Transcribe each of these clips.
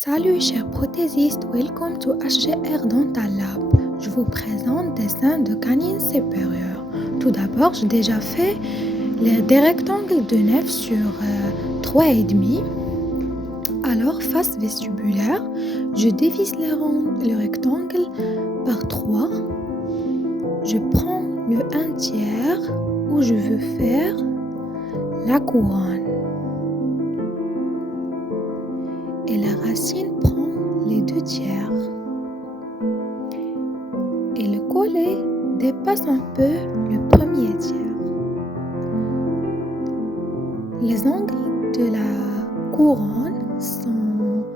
Salut chers prothésistes, welcome to HGR Dental Lab. Je vous présente des seins de canine supérieure. Tout d'abord, j'ai déjà fait des rectangles de 9 sur 3,5. Alors, face vestibulaire, je divise le rectangle par 3. Je prends le 1/3 où je veux faire la couronne. Et la racine prend les 2/3. Et le collet dépasse un peu le premier tiers. Les angles de la couronne sont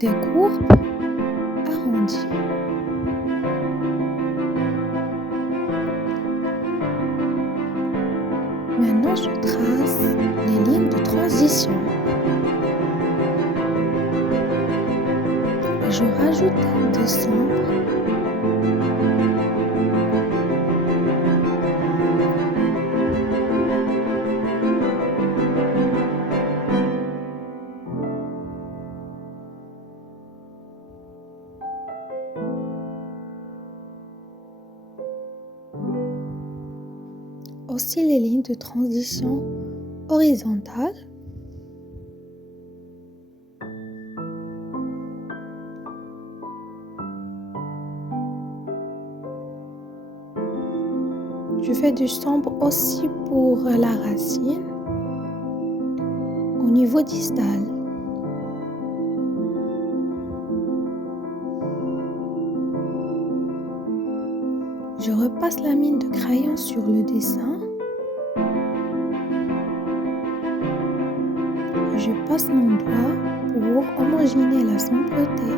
des courbes arrondies. Maintenant, je trace les lignes de transition. Je rajoute des sombres. Aussi les lignes de transition horizontales. Je fais du sombre aussi pour la racine au niveau distal. Je repasse la mine de crayon sur le dessin. Je passe mon doigt pour homogénéiser la sombreté.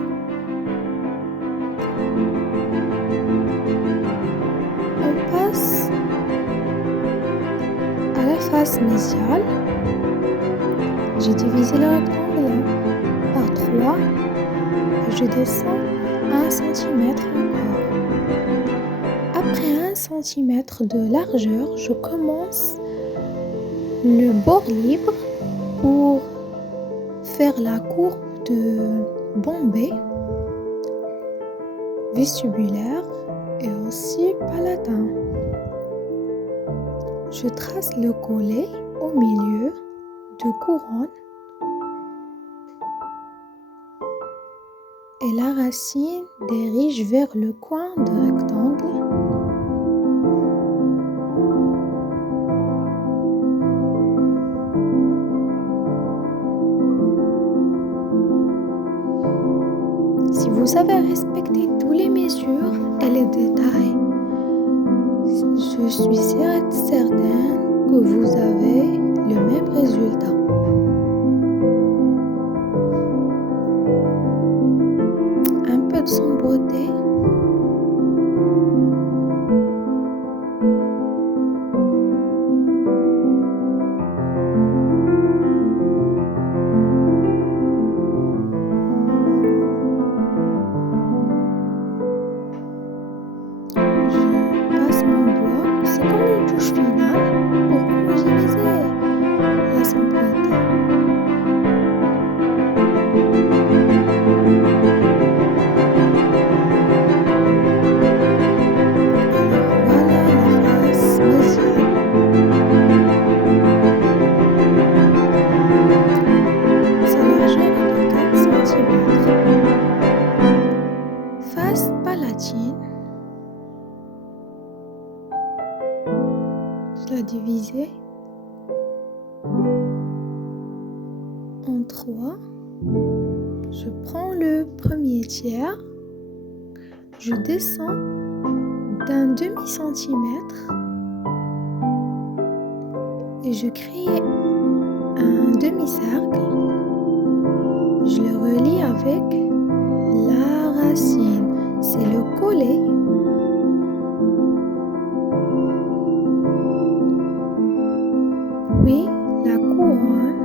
On passe à la face médiale. J'ai divisé le rectangle par 3 et je descends 1 cm encore. Après 1 cm de largeur, je commence le bord libre pour faire la courbe de bombée vestibulaire et aussi palatin. Je trace le collet au milieu de couronne et la racine dirige vers le coin de rectangle. Si vous avez respecté toutes les mesures et les détails, je suis certaine que vous avez le même résultat. Un peu de sombreté. C'est comme une touche finale pour homogénéiser la sombreté. Voilà la face médiale. Sa largeur est de 4 cm. Face palatine. Je l'ai divisé en 3. Je prends le premier tiers. Je descends d'un demi-centimètre et je crée un demi-cercle. Je le relie avec la racine. C'est le collet. Puis la couronne.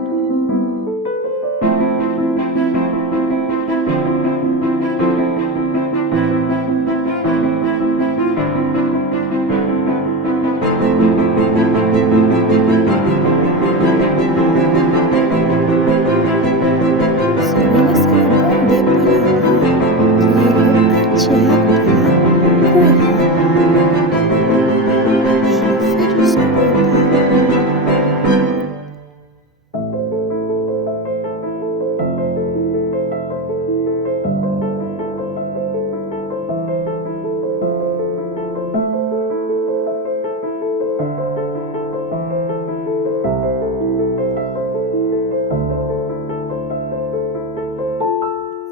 C'est la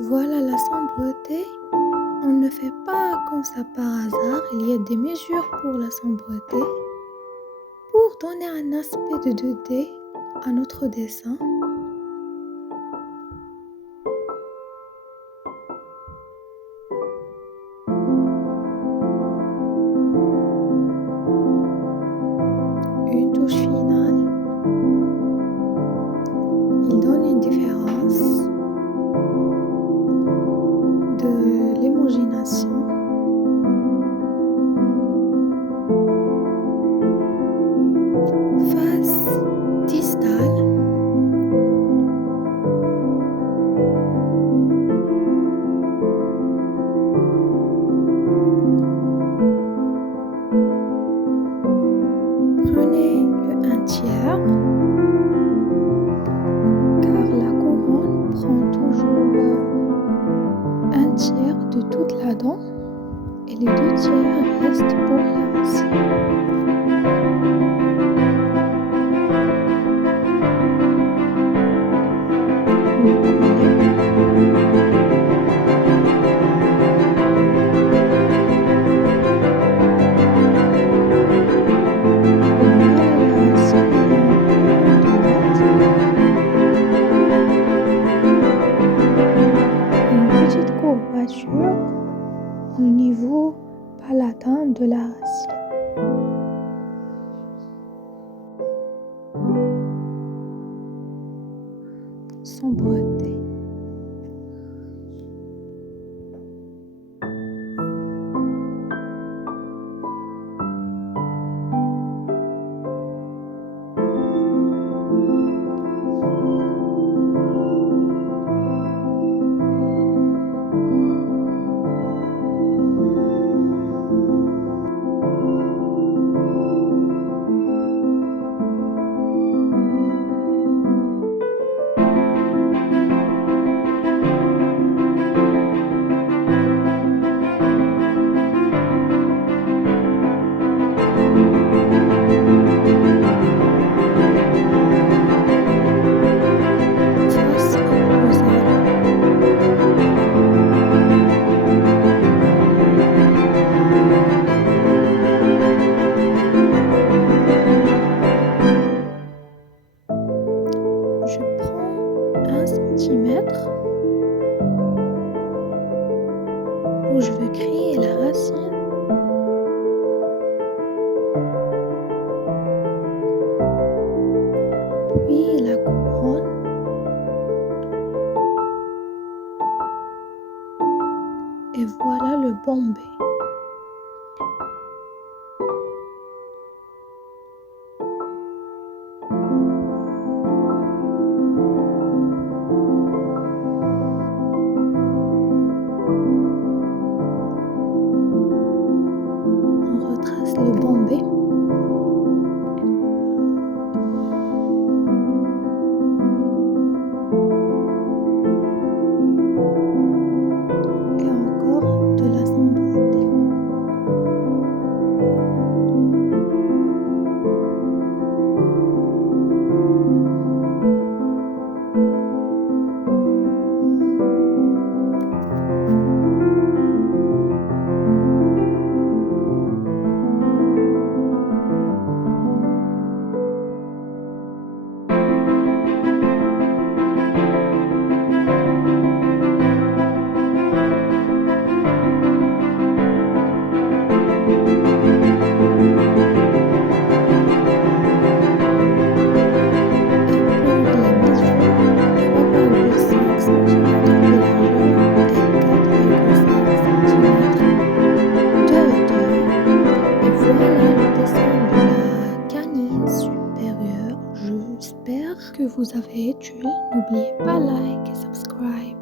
Voilà la sombreté. On ne fait pas comme ça par hasard. Il y a des mesures pour la sombreté. Pour donner un aspect de 2D à notre dessin, une touche finale, il donne une différence de l'imagination. Face distale, prenez le 1/3 car la couronne prend toujours 1/3 de toute la dent et les 2/3 restent pour la racine. Vous collez. Une petite courbature au niveau palatin de la racine. Sombreté. Face opposée. Je prends 1 centimètre où je veux créer la racine. Puis la couronne. Et voilà le bombé. On retrace le bombé. Et encore de la sombreté. J'espère que vous avez étudié. N'oubliez pas like et subscribe.